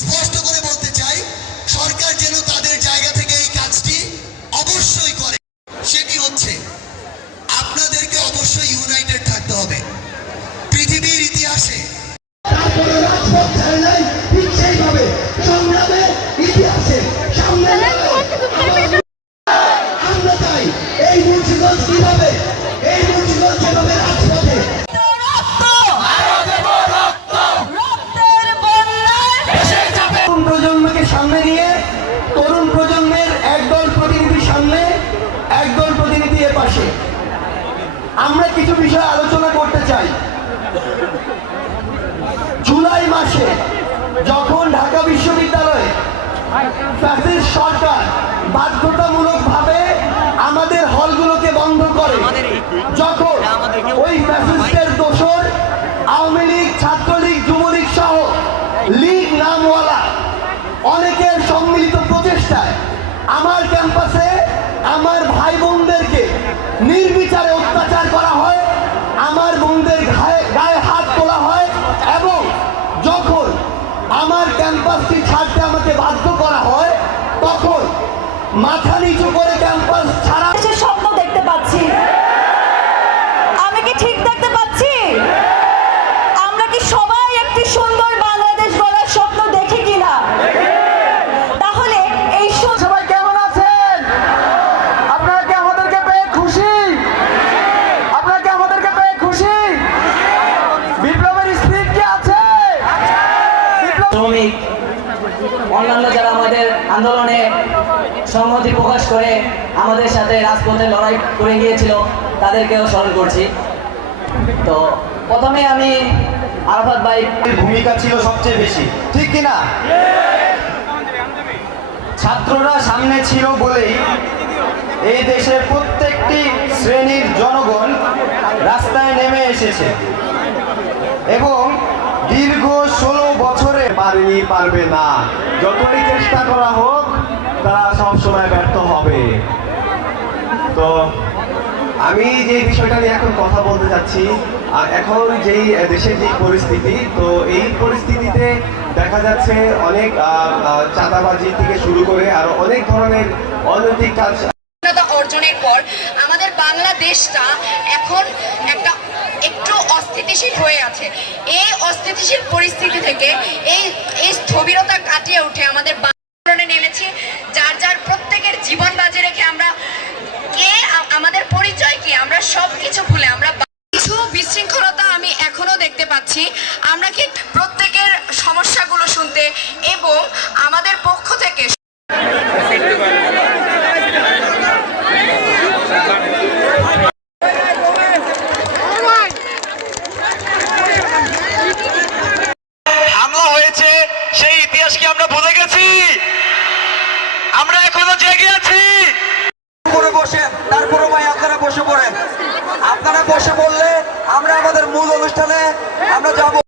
স্পষ্ট করে বলতে চাই, সরকার যেন তাদের জায়গা থেকে এই কাজটি অবশ্যই করে। সেটি হচ্ছে, আপনাদেরকে অবশ্যই ইউনাইটেড থাকতে হবে। পৃথিবীর ইতিহাসে মুন্সিগঞ্জ কীভাবে এই মুন্সিগঞ্জ যেভাবে রাজপথে আমরা কিছু বিষয় আলোচনা করতে চাই। জুলাই মাসে যখন ঢাকা বিশ্ববিদ্যালয়ে সরকার বাধ্যতামূলকভাবে আমাদের হলগুলোকে বন্ধ করে, যখন ওই ফ্যাসিস্টের দোষর আওয়ামী লীগ, ছাত্রলীগ, যুবলীগ সহ লীগ নামওয়ালা অনেকের সম্মিলিত প্রচেষ্টায় আমার ক্যাম্পাসে আমার ভাই বোনদেরকে নির্বিচারে অত্যাচার করা হয়, আমার বোনদের গায়ে গায়ে হাত তোলা হয় এবং যখন আমার ক্যাম্পাসটি ছাড়তে আমাকে বাধ্য করা হয়, তখন মাথা নিচু করে ক্যাম্পাস ছাড়া দেশের অন্যান্য যারা আমাদের আন্দোলনে সংহতি প্রকাশ করে আমাদের সাথে রাজপথে লড়াই করে গিয়েছিল, তাদেরকেও স্মরণ করছি। তো প্রথমে আমি আরাফাত ভাই ভূমিকা ছিল সবচেয়ে বেশি। ঠিক কিনা? ছাত্ররা সামনে ছিল বলেই এই দেশের প্রত্যেকটি শ্রেণির জনগণ রাস্তায় নেমে এসেছে। এবং পারেনি পারবে না। যতই চেষ্টা করা হোক, তারা সবসময় ব্যর্থ হবে। তো, আমি যে বিষয়টা নিয়ে এখন কথা বলতে চাচ্ছি এখন যেই দেশের যে পরিস্থিতি, তো এই পরিস্থিতিতে দেখা যাচ্ছে অনেক চাঁদাবাজি থেকে শুরু করে আরও অনেক ধরনের অনৈতিক কাজ অর্জনের পর আমাদের বাংলাদেশটা এখন একটা একটু অস্থিতিশীল হয়ে আছে। এই অস্থিতিশীল পরিস্থিতি থেকে এই এই স্থবিরতা কাটিয়ে উঠে আমাদের আন্দোলনে নেমেছি, যার যার প্রত্যেকের জীবন বাজি রেখে আমরা কে, আমাদের পরিচয় কি, আমরা সব কিছু ভুলে আমরা কিছু বিশৃঙ্খলতা আমি এখনও দেখতে পাচ্ছি। আমরা কি প্রত্যেকের সমস্যাগুলো শুনতে এবং আমাদের পক্ষ থেকে হামলা হয়েছে সেই ইতিহাস কি আমরা ভুলে গেছি আমরা এখনও জেগে আছি করে বসেন তারপরে ভাই আপনারা বসে পড়েন। আপনারা বসে পড়লে আমরা আমাদের মূল অনুষ্ঠানে আমরা যাব।